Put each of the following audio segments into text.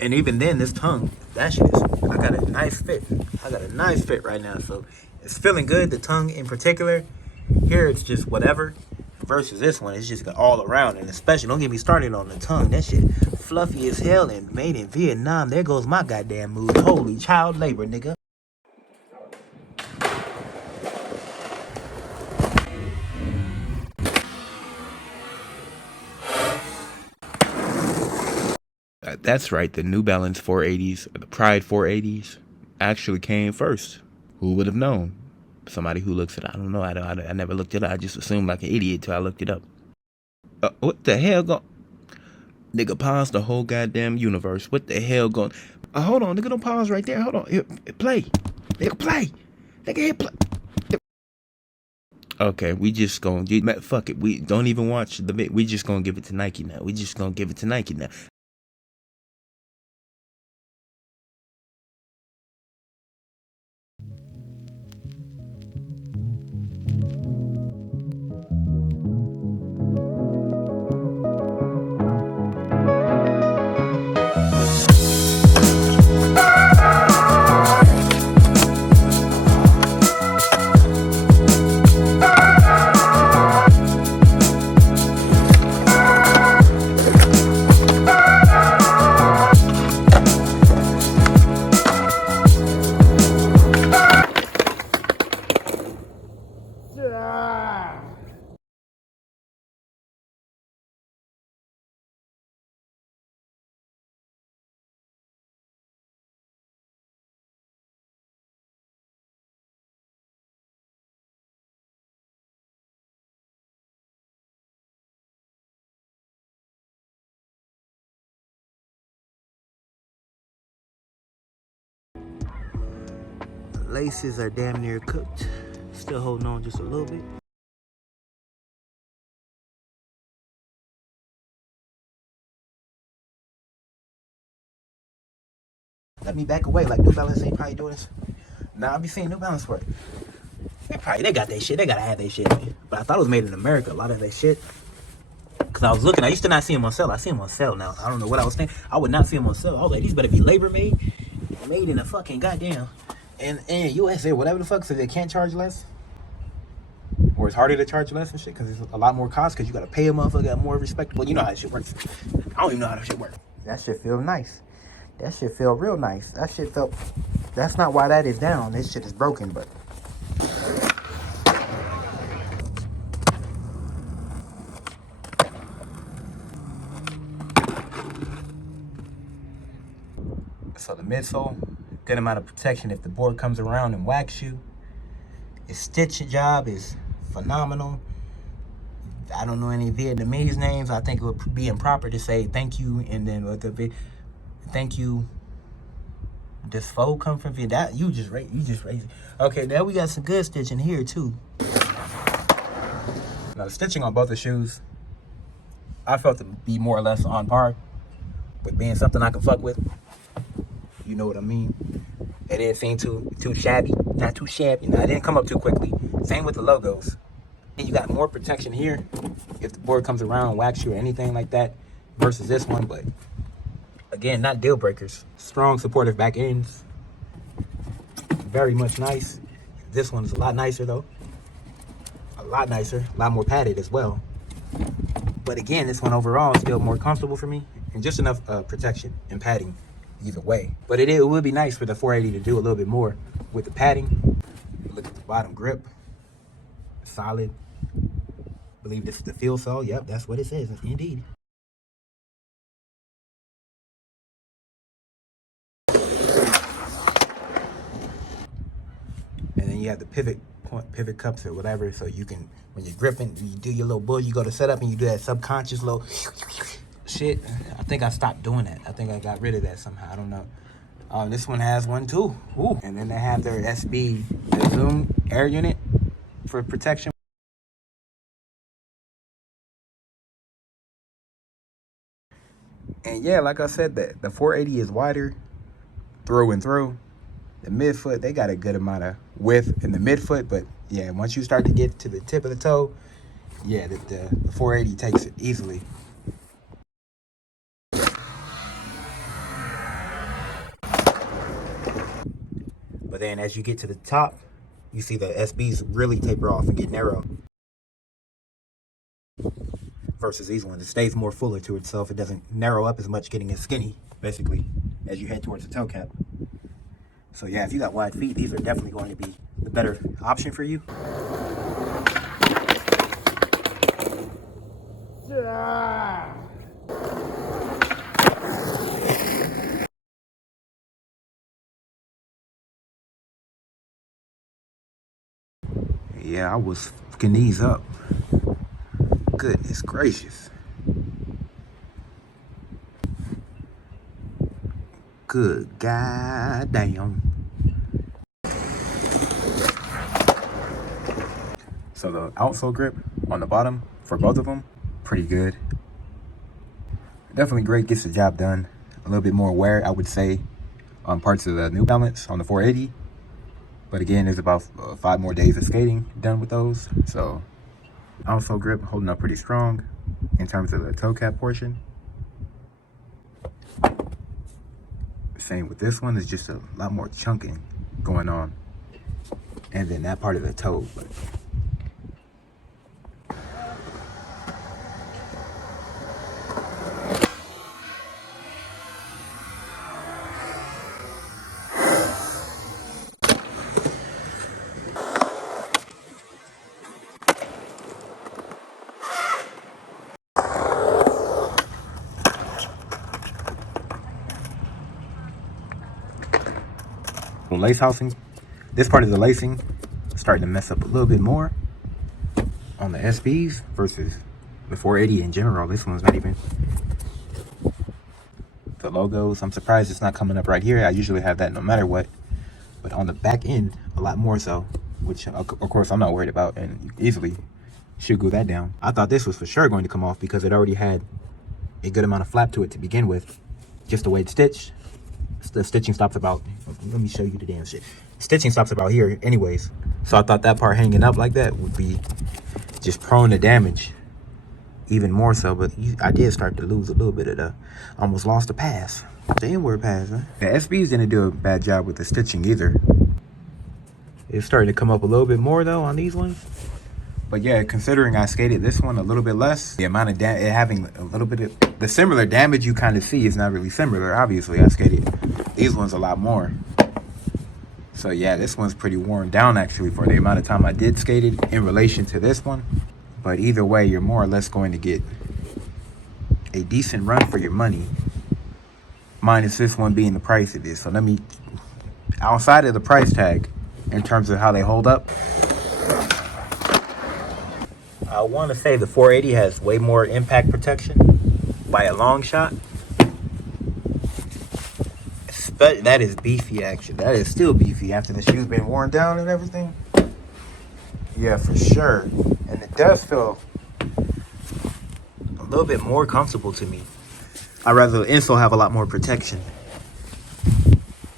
And even then, this tongue, that shit is, I got a nice fit. I got a nice fit right now. So it's feeling good. The tongue in particular. Here it's just whatever. Versus this one, it's just all around. And especially, don't get me started on the tongue. That shit fluffy as hell and made in Vietnam. There goes my goddamn mood. Holy child labor, nigga. That's right, the New Balance 480s, the Pride 480s, actually came first. Who would have known? Somebody who looks at it, I don't know, I never looked it up. I just assumed like an idiot till I looked it up. What the hell Nigga, pause the whole goddamn universe. What the hell going? Hold on, nigga, don't pause right there. Hold on, here, play. Nigga, play. Nigga, here, play. Okay, we just gonna, fuck it. We don't even watch the bit. We just gonna give it to Nike now. We just gonna give it to Nike now. Laces are damn near cooked. Still holding on just a little bit. Let me back away like New Balance ain't probably doing this. Nah, I be seeing New Balance work. They got that shit. They gotta have that shit. But I thought it was made in America. A lot of that shit. Cause I was looking, I used to not see them on sale. I see them on sale now. I don't know what I was thinking. I would not see them on sale. I was like, these better be labor made in a fucking goddamn and USA, whatever the fuck. So they can't charge less, or it's harder to charge less and shit because it's a lot more cost because you gotta pay a motherfucker more respectable. You know how that shit works. I don't even know how that shit works. That shit feel nice. That shit feel real nice. That shit felt. That's not why that is down. This shit is broken, but. So the midsole, good amount of protection if the board comes around and whacks you. Its stitch job is phenomenal. I don't know any Vietnamese names. I think it would be improper to say thank you and then with the thank you. This faux come from Vietnam. You just raised it. Okay, now we got some good stitching here too. Now the stitching on both the shoes, I felt to be more or less on par with being something I can fuck with. You know what I mean? It didn't seem too shabby. Not too shabby. No, it didn't come up too quickly. Same with the logos. And you got more protection here if the board comes around and whacks you or anything like that versus this one. But again, not deal breakers. Strong supportive back ends. Very much nice. This one's a lot nicer though. A lot nicer. A lot more padded as well. But again, this one overall is still more comfortable for me. And just enough protection and padding either way. But it would be nice for the 480 to do a little bit more with the padding. Look at the bottom grip. Solid. I believe this is the field sole. Yep, that's what it says. Indeed. And then you have the pivot cups or whatever, so you can, when you're gripping, you do your little bull, you go to set up and you do that subconscious little shit. I think I stopped doing that. I think I got rid of that somehow. I don't know. This one has one too. Ooh. And then they have their SB, the Zoom air unit for protection. And yeah, like I said, the 480 is wider through and through. The midfoot, they got a good amount of width in the midfoot, but yeah, once you start to get to the tip of the toe, yeah, the 480 takes it easily. But then as you get to the top, you see the SBs really taper off and get narrow. Versus these ones, it stays more fuller to itself. It doesn't narrow up as much, getting as skinny, basically, as you head towards the toe cap. So yeah, if you got wide feet, these are definitely going to be the better option for you. Yeah, I was fucking these up. Goodness gracious. Good goddamn. So the outsole grip on the bottom for both of them, pretty good. Definitely great, gets the job done. A little bit more wear, I would say, on parts of the New Balance on the 480. But again, there's about 5 more days of skating done with those. So outsole grip holding up pretty strong in terms of the toe cap portion. Same with this one, there's just a lot more chunking going on. And then that part of the toe. But lace housing, this part of the lacing starting to mess up a little bit more on the SBs versus the 480 in general. This one's not even the logos. I'm surprised it's not coming up right here. I usually have that no matter what, but on the back end a lot more so, which of course I'm not worried about, and you easily should glue that down. I thought this was for sure going to come off because it already had a good amount of flap to it to begin with, just the way it's stitched. The stitching stops about, let me show you the damn shit. Stitching stops about here anyways. So I thought that part hanging up like that would be just prone to damage even more so, but I did start to lose a little bit of the, almost lost the pass. The inward pass, man. The SBs didn't do a bad job with the stitching either. It's starting to come up a little bit more though on these ones. But yeah, considering I skated this one a little bit less, the amount of it having a little bit of the similar damage you kind of see is not really similar. Obviously, I skated these ones a lot more. So yeah, this one's pretty worn down actually for the amount of time I did skate it in relation to this one. But either way, you're more or less going to get a decent run for your money, minus this one being the price it is. So let me, outside of the price tag, in terms of how they hold up, I want to say the 480 has way more impact protection by a long shot. But that is beefy action. That is still beefy after the shoe's been worn down and everything. Yeah, for sure. And it does feel a little bit more comfortable to me. I'd rather the insole have a lot more protection.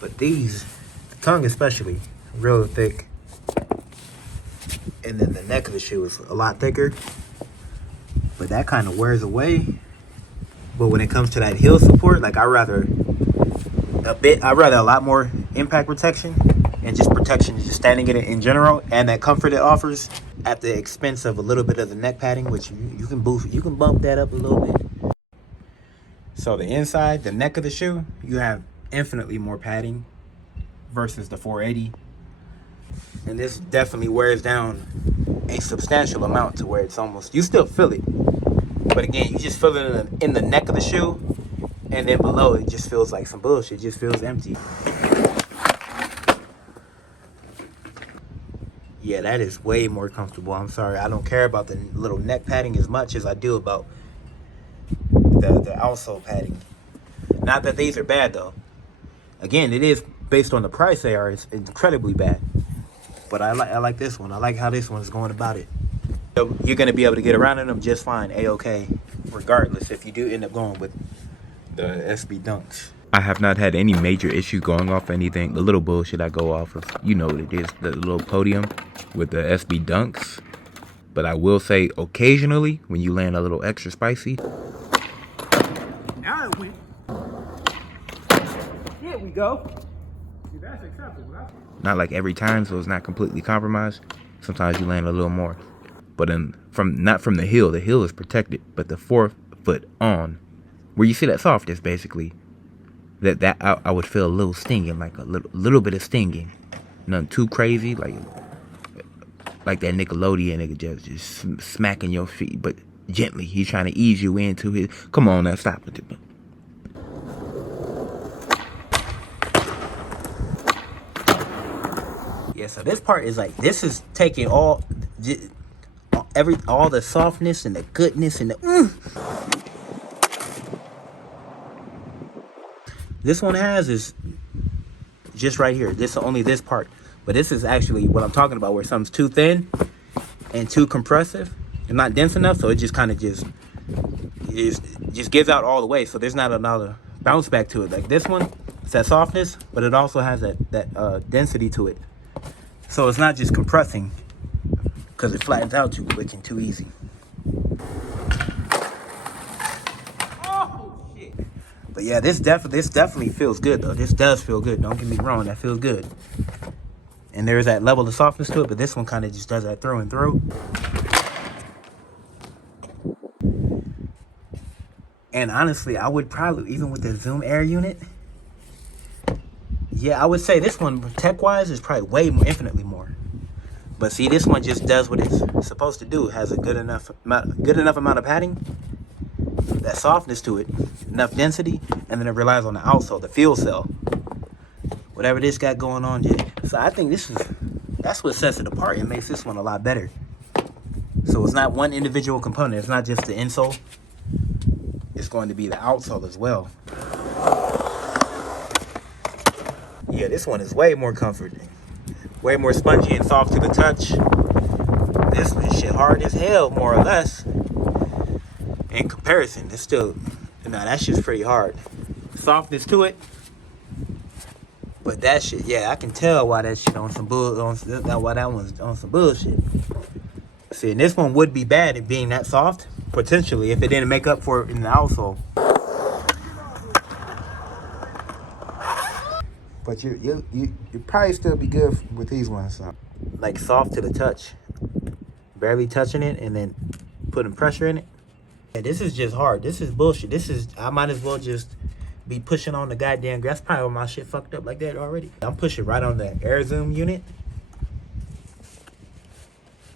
But these, the tongue especially, real thick. And then the neck of the shoe is a lot thicker. But that kind of wears away. But when it comes to that heel support, like I'd rather a lot more impact protection and just protection, just standing in it in general, and that comfort it offers at the expense of a little bit of the neck padding, which you can boost, you can bump that up a little bit. So the inside, the neck of the shoe, you have infinitely more padding versus the 480. And this definitely wears down a substantial amount to where it's almost, you still feel it. But again, you just feel it in the neck of the shoe, and then below it just feels like some bullshit. It just feels empty. Yeah, that is way more comfortable. I'm sorry, I don't care about the little neck padding as much as I do about the outsole padding. Not that these are bad though. Again, it is based on the price they are. It's incredibly bad. But I like this one. I like how this one's going about it. So you're gonna be able to get around in them just fine, a-okay, regardless if you do end up going with the SB Dunks. I have not had any major issue going off anything. The little bullshit I go off of, you know what it is, the little podium with the SB Dunks. But I will say, occasionally, when you land a little extra spicy. Now it went. Here we go. Not like every time, so it's not completely compromised. Sometimes you land a little more. But not from the heel. The heel is protected, but the 4-foot on, where you see that softness, basically, that I would feel a little stinging, like a little bit of stinging. Nothing too crazy, like that Nickelodeon nigga just smacking your feet, but gently. He's trying to ease you into his. Come on now, stop it. Yeah, so this part is like, this is taking all the softness and the goodness and the This one has is just right here. This only this part, but this is actually what I'm talking about, where something's too thin and too compressive and not dense enough, so it just kind of just gives out all the way. So there's not another bounce back to it. Like this one, it's that softness, but it also has that density to it. So it's not just compressing, because it flattens out too quick and too easy. Oh shit! But yeah, this definitely feels good though. This does feel good. Don't get me wrong, that feels good. And there's that level of softness to it, but this one kind of just does that through and through. And honestly, I would probably, even with the Zoom Air unit, yeah, I would say this one, tech-wise, is probably way more, infinitely more. But see, this one just does what it's supposed to do. It has a good enough amount of padding, that softness to it, enough density, and then it relies on the outsole, the fuel cell. Whatever this got going on, yeah. So I think that's what sets it apart and makes this one a lot better. So it's not one individual component. It's not just the insole. It's going to be the outsole as well. Yeah, this one is way more comforting. Way more spongy and soft to the touch. This one shit hard as hell, more or less. In comparison, it's still, that shit's pretty hard. Softness to it. But that shit, yeah, I can tell why that shit on some why that one's on some bullshit. See, and this one would be bad at being that soft, potentially, if it didn't make up for it in the outsole. But you probably still be good with these ones, so. Like soft to the touch, barely touching it, and then putting pressure in it. Yeah, this is just hard. This is bullshit. I might as well just be pushing on the goddamn. That's probably why my shit fucked up like that already. I'm pushing right on the Air Zoom unit.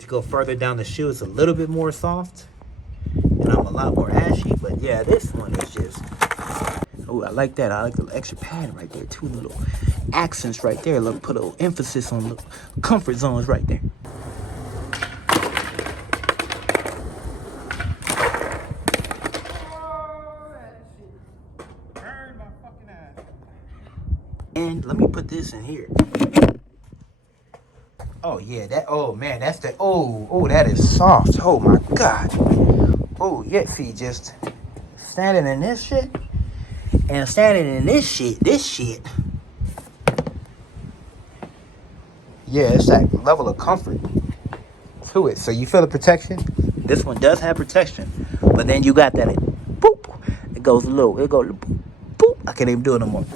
To go further down the shoe, it's a little bit more soft, and I'm a lot more ashy. But yeah, this one is just. Oh, I like that. I like the extra pad right there. Two little accents right there. Look, put a little emphasis on the comfort zones right there. And let me put this in here. Oh yeah, oh man, that's the, that is soft. Oh my God. Oh yeah, see, just standing in this shit. And standing in this shit. Yeah, it's that level of comfort to it. So you feel the protection? This one does have protection. But then you got that, boop. It goes boop. I can't even do it no more.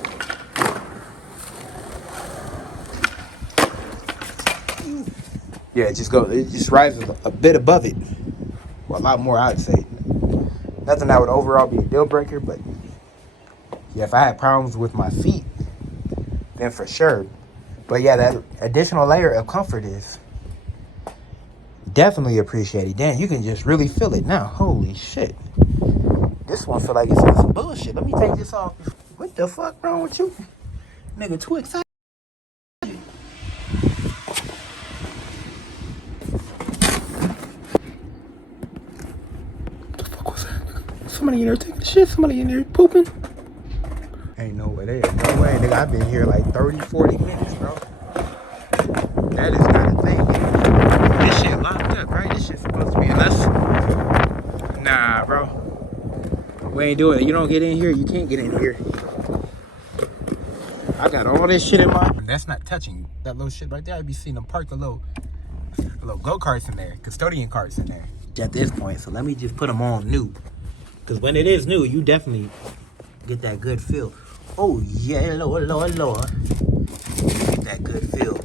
Yeah, it just rises a bit above it. Well, a lot more, I'd say. Nothing that would overall be a deal breaker, but yeah, if I had problems with my feet, then for sure. But yeah, that additional layer of comfort is definitely appreciated. Damn, you can just really feel it now. Holy shit. This one feel like it's some bullshit. Let me take this off. What the fuck wrong with you? Nigga, too excited. What the fuck was that? Somebody in there taking shit? Somebody in there pooping? Ain't no way. There is no way, nigga. I've been here like 30, 40 minutes, bro. That is not a thing, nigga. This shit locked up, right? This shit's supposed to be unless. Nah, bro. We ain't doing it. You don't get in here, you can't get in here. I got all this shit in my. That's not touching that little shit right there. I'd be seeing them park a little go-karts in there, custodian carts in there. At this point, so let me just put them on new. Because when it is new, you definitely get that good feel. Oh yeah, Lord. that good feel.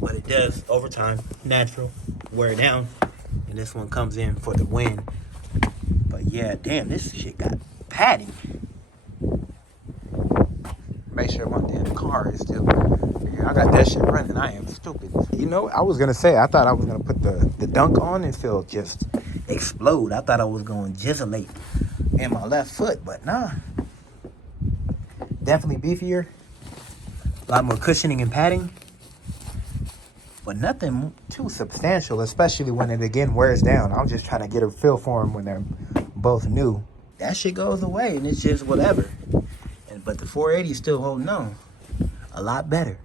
But it does, over time, natural, wear down. And this one comes in for the win. But yeah, damn, this shit got padding. Make sure my damn car is still. Yeah, I got that shit running. I am stupid. You know, I was gonna say, I thought I was gonna put the dunk on and feel just explode. I thought I was gonna jizzolate in my left foot, but nah. Definitely beefier. A lot more cushioning and padding. But nothing too substantial, especially when it again wears down. I'm just trying to get a feel for them when they're both new. That shit goes away and it's just whatever. But the 480 is still holding on. A lot better.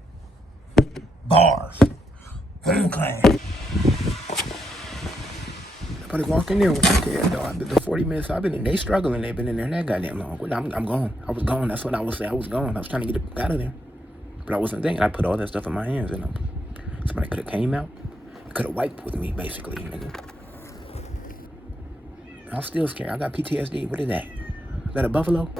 Bars. Okay. Nobody walk in there with my kid, though. After the 40 minutes I've been in, they struggling. They've been in there that goddamn long. I'm gone. I was gone. That's what I was saying. I was gone. I was trying to get it out of there. But I wasn't thinking. I put all that stuff in my hands, and somebody could have came out. Could have wiped with me, basically, nigga. I'm still scared. I got PTSD. What is that? Is that a buffalo?